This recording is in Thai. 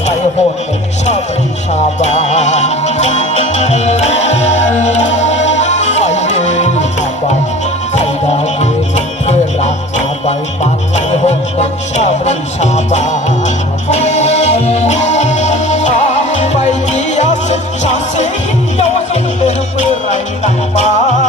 ใครโหดผมชอบริชาบาใครเอ๋ยชาบาใครดาวเอ๋ยเพื่อนรักชาบาปานใครโหดผมชอบริชาบาไปที่ยาสุดชาเสียงยาวสุดเดินเมื่อไรหนักมา